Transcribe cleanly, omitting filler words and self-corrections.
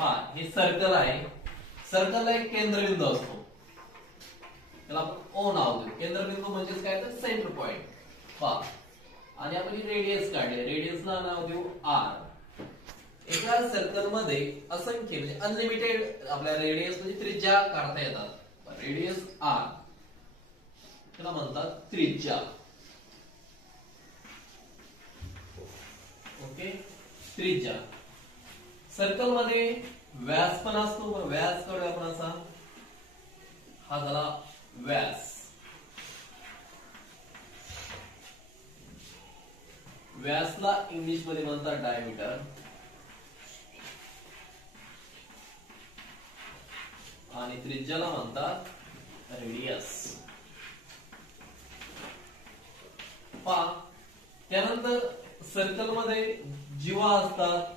हे सर्कल आहे. सर्कलला एक केंद्रबिंदू असतो, त्याला आपण ओ नाव देऊ. केंद्रबिंदू म्हणजेच काय तर सेंटर पॉइंट. पहा, आणि आपण रेडियस काढले, रेडियसला नाव देऊ आर. एका सर्कल मध्ये असंख्य म्हणजे अनलिमिटेड आपल्या रेडियस म्हणजे त्रिज्या काढता येतात. रेडियस आर त्याला म्हणतात त्रिज्या. ओके, त्रिज्या. सर्कल मध्ये व्यास पण असतो. व्यास काढू आपण असा, हा झाला व्यास. व्यासला इंग्लिश मध्ये म्हणतात डायमीटर, आणि त्रिज्याला म्हणतात रेडियस. पहा, त्यानंतर सर्कल मध्ये जीवा असतात.